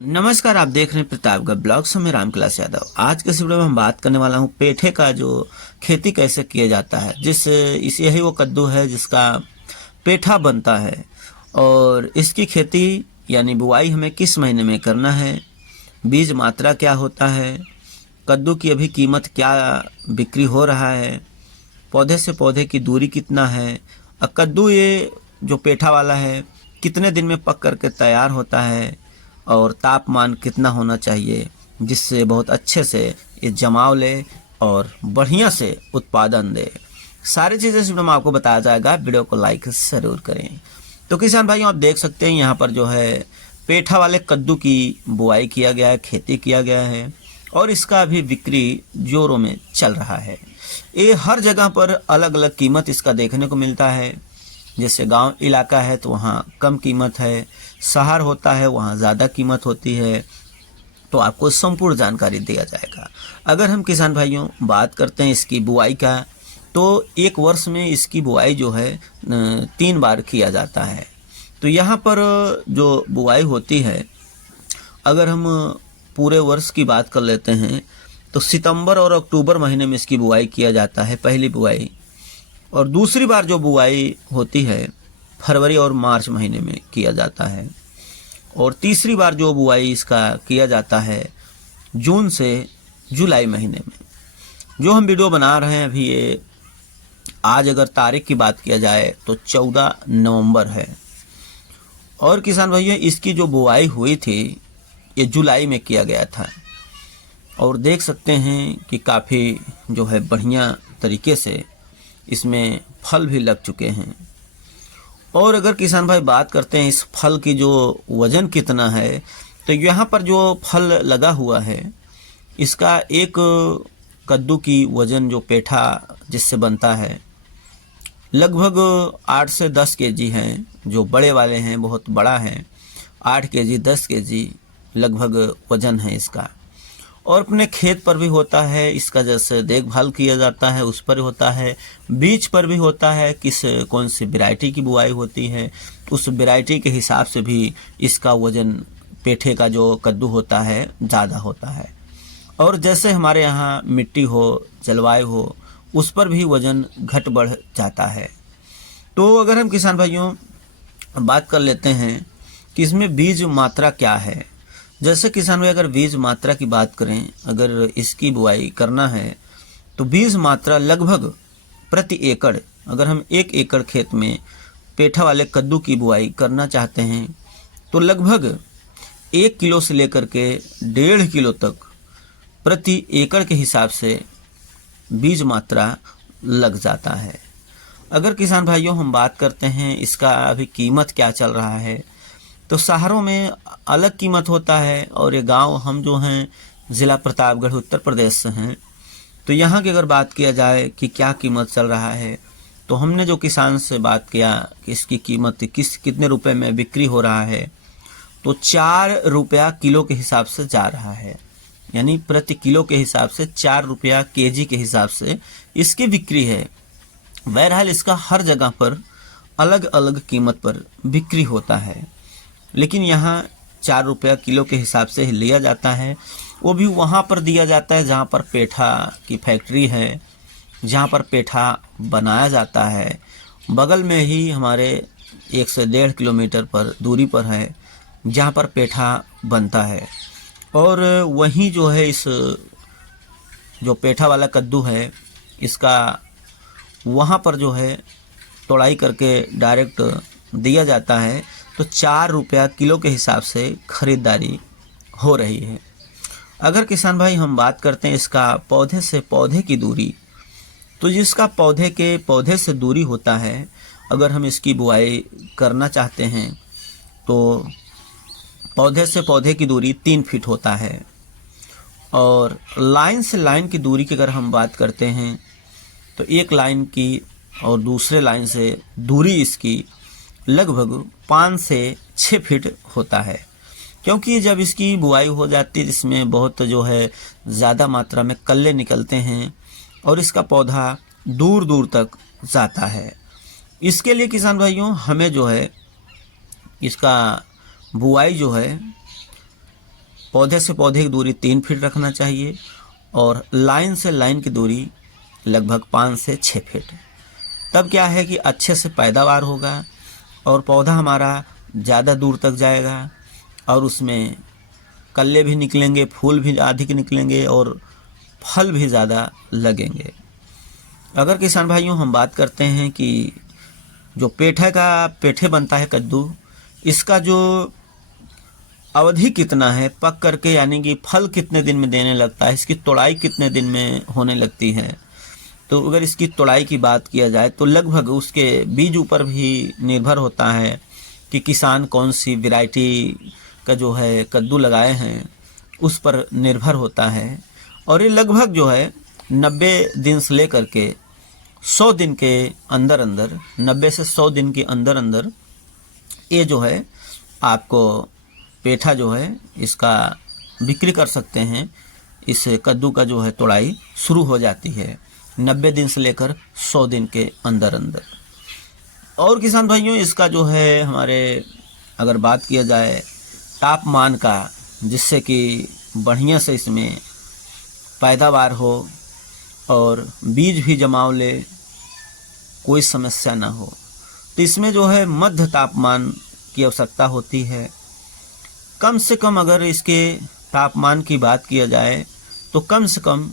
नमस्कार, आप देख रहे हैं प्रतापगढ़ ब्लॉग्स में रामविलास यादव। आज के इस वीडियो में हम बात करने वाला हूं पेठे का जो खेती कैसे किया जाता है। इस यही वो कद्दू है जिसका पेठा बनता है और इसकी खेती यानी बुआई हमें किस महीने में करना है, बीज मात्रा क्या होता है, कद्दू की अभी कीमत क्या बिक्री हो रहा है, पौधे से पौधे की दूरी कितना है, और कद्दू ये जो पेठा वाला है कितने दिन में पक करके तैयार होता है और तापमान कितना होना चाहिए जिससे बहुत अच्छे से ये जमाव ले और बढ़िया से उत्पादन दे। सारी चीज़ें इस वीडियो में आपको बताया जाएगा। वीडियो को लाइक ज़रूर करें। तो किसान भाइयों, आप देख सकते हैं यहाँ पर जो है पेठा वाले कद्दू की बुआई किया गया है, खेती किया गया है और इसका अभी बिक्री जोरों में चल रहा है। ये हर जगह पर अलग अलग कीमत इसका देखने को मिलता है। जैसे गांव इलाका है तो वहाँ कम कीमत है, शहर होता है वहाँ ज़्यादा कीमत होती है। तो आपको संपूर्ण जानकारी दिया जाएगा। अगर हम किसान भाइयों बात करते हैं इसकी बुआई का, तो एक वर्ष में इसकी बुआई जो है 3 बार किया जाता है। तो यहाँ पर जो बुआई होती है, अगर हम पूरे वर्ष की बात कर लेते हैं तो सितंबर और अक्टूबर महीने में इसकी बुआई किया जाता है, पहली बुआई। और दूसरी बार जो बुआई होती है फरवरी और मार्च महीने में किया जाता है। और तीसरी बार जो बुआई इसका किया जाता है जून से जुलाई महीने में। जो हम वीडियो बना रहे हैं अभी, ये आज अगर तारीख की बात किया जाए तो 14 नवंबर है। और किसान भाइयों, इसकी जो बुआई हुई थी ये जुलाई में किया गया था और देख सकते हैं कि काफ़ी जो है बढ़िया तरीके से इसमें फल भी लग चुके हैं। और अगर किसान भाई बात करते हैं इस फल की जो वज़न कितना है, तो यहाँ पर जो फल लगा हुआ है इसका एक कद्दू की वज़न जो पेठा जिससे बनता है लगभग 8 से 10 केजी हैं। जो बड़े वाले हैं बहुत बड़ा है, 8 केजी 10 केजी लगभग वज़न है इसका। और अपने खेत पर भी होता है, इसका जैसे देखभाल किया जाता है उस पर होता है, बीज पर भी होता है, कौन सी वैरायटी की बुआई होती है उस वैरायटी के हिसाब से भी इसका वज़न पेठे का जो कद्दू होता है ज़्यादा होता है। और जैसे हमारे यहाँ मिट्टी हो, जलवायु हो, उस पर भी वज़न घट बढ़ जाता है। तो अगर हम किसान भाइयों बात कर लेते हैं कि इसमें बीज मात्रा क्या है। जैसे किसान भाई अगर बीज मात्रा की बात करें, अगर इसकी बुआई करना है तो बीज मात्रा लगभग प्रति एकड़, अगर हम 1 एकड़ खेत में पेठा वाले कद्दू की बुआई करना चाहते हैं तो लगभग 1 किलो से लेकर के 1.5 किलो तक प्रति एकड़ के हिसाब से बीज मात्रा लग जाता है। अगर किसान भाइयों हम बात करते हैं इसका अभी कीमत क्या चल रहा है, तो शहरों में अलग कीमत होता है और ये गांव हम जो हैं ज़िला प्रतापगढ़ उत्तर प्रदेश से हैं, तो यहाँ की अगर बात किया जाए कि क्या कीमत चल रहा है, तो हमने जो किसान से बात किया कि इसकी कीमत कितने रुपए में बिक्री हो रहा है, तो 4 रुपया किलो के हिसाब से जा रहा है। यानी प्रति किलो के हिसाब से 4 रुपया केजी के हिसाब से इसकी बिक्री है। बहरहाल इसका हर जगह पर अलग अलग कीमत पर बिक्री होता है, लेकिन यहाँ 4 रुपया किलो के हिसाब से ही लिया जाता है। वो भी वहाँ पर दिया जाता है जहाँ पर पेठा की फैक्ट्री है, जहाँ पर पेठा बनाया जाता है। बगल में ही हमारे 1 से 1.5 किलोमीटर पर दूरी पर है जहाँ पर पेठा बनता है। और वहीं जो है इस जो पेठा वाला कद्दू है इसका वहाँ पर जो है तोड़ाई करके डायरेक्ट दिया जाता है। तो 4 रुपया किलो के हिसाब से खरीदारी हो रही है। अगर किसान भाई हम बात करते हैं इसका पौधे से पौधे की दूरी, तो जिसका पौधे से दूरी होता है, अगर हम इसकी बुआई करना चाहते हैं तो पौधे से पौधे की दूरी 3 फीट होता है। और लाइन से लाइन की दूरी की अगर हम बात करते हैं तो एक लाइन की और दूसरे लाइन से दूरी इसकी लगभग 5 से 6 फीट होता है। क्योंकि जब इसकी बुआई हो जाती है इसमें बहुत जो है ज़्यादा मात्रा में कल्ले निकलते हैं और इसका पौधा दूर दूर तक जाता है। इसके लिए किसान भाइयों हमें जो है इसका बुआई जो है पौधे से पौधे की दूरी 3 फीट रखना चाहिए और लाइन से लाइन की दूरी लगभग 5 से 6 फीट। तब क्या है कि अच्छे से पैदावार होगा और पौधा हमारा ज़्यादा दूर तक जाएगा और उसमें कल्ले भी निकलेंगे, फूल भी अधिक निकलेंगे और फल भी ज़्यादा लगेंगे। अगर किसान भाइयों हम बात करते हैं कि जो पेठे बनता है कद्दू, इसका जो अवधि कितना है पक करके, यानी कि फल कितने दिन में देने लगता है, इसकी तोड़ाई कितने दिन में होने लगती है, तो अगर इसकी तोड़ाई की बात किया जाए तो लगभग उसके बीज ऊपर भी निर्भर होता है कि किसान कौन सी वैरायटी का जो है कद्दू लगाए हैं, उस पर निर्भर होता है। और ये लगभग जो है 90 दिन से लेकर के 100 दिन के अंदर अंदर, 90 से 100 दिन के अंदर अंदर ये जो है आपको पेठा जो है इसका बिक्री कर सकते हैं। इस कद्दू का जो है तोड़ाई शुरू हो जाती है 90 दिन से लेकर 100 दिन के अंदर अंदर। और किसान भाइयों इसका जो है हमारे अगर बात किया जाए तापमान का, जिससे कि बढ़िया से इसमें पैदावार हो और बीज भी जमाव ले, कोई समस्या ना हो, तो इसमें जो है मध्य तापमान की आवश्यकता होती है। कम से कम अगर इसके तापमान की बात किया जाए तो कम से कम,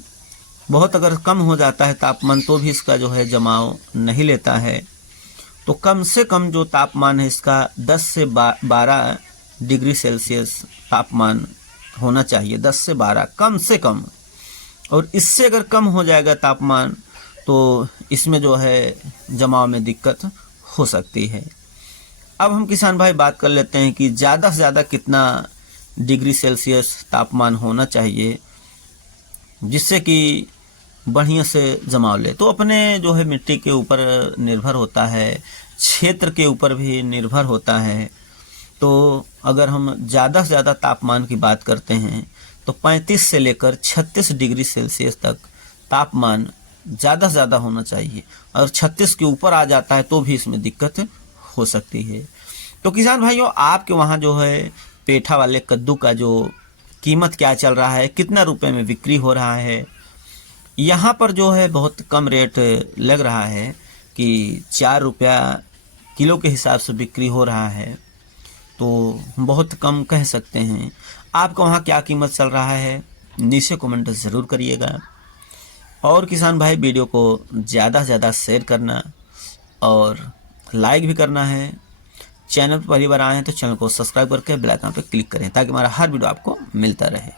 बहुत अगर कम हो जाता है तापमान तो भी इसका जो है जमाव नहीं लेता है, तो कम से कम जो तापमान है इसका 10 से 12 डिग्री सेल्सियस तापमान होना चाहिए, 10 से 12 कम से कम। और इससे अगर कम हो जाएगा तापमान तो इसमें जो है जमाव में दिक्कत हो सकती है। अब हम किसान भाई बात कर लेते हैं कि ज़्यादा से ज़्यादा कितना डिग्री सेल्सियस तापमान होना चाहिए जिससे कि बढ़िया से जमाव ले। तो अपने जो है मिट्टी के ऊपर निर्भर होता है, क्षेत्र के ऊपर भी निर्भर होता है। तो अगर हम ज़्यादा से ज़्यादा तापमान की बात करते हैं तो 35 से लेकर 36 डिग्री सेल्सियस तक तापमान ज़्यादा से ज़्यादा होना चाहिए, और 36 के ऊपर आ जाता है तो भी इसमें दिक्कत हो सकती है। तो किसान भाइयों आपके वहाँ जो है पेठा वाले कद्दू का जो कीमत क्या चल रहा है, कितना रुपए में बिक्री हो रहा है? यहाँ पर जो है बहुत कम रेट लग रहा है कि 4 रुपया किलो के हिसाब से बिक्री हो रहा है, तो बहुत कम कह सकते हैं। आपका वहाँ क्या कीमत चल रहा है नीचे कमेंट ज़रूर करिएगा। और किसान भाई वीडियो को ज़्यादा से ज़्यादा शेयर करना और लाइक भी करना है। चैनल पर पहली बार आए हैं तो चैनल को सब्सक्राइब करके बेल आइकन पर क्लिक करें ताकि हमारा हर वीडियो आपको मिलता रहे।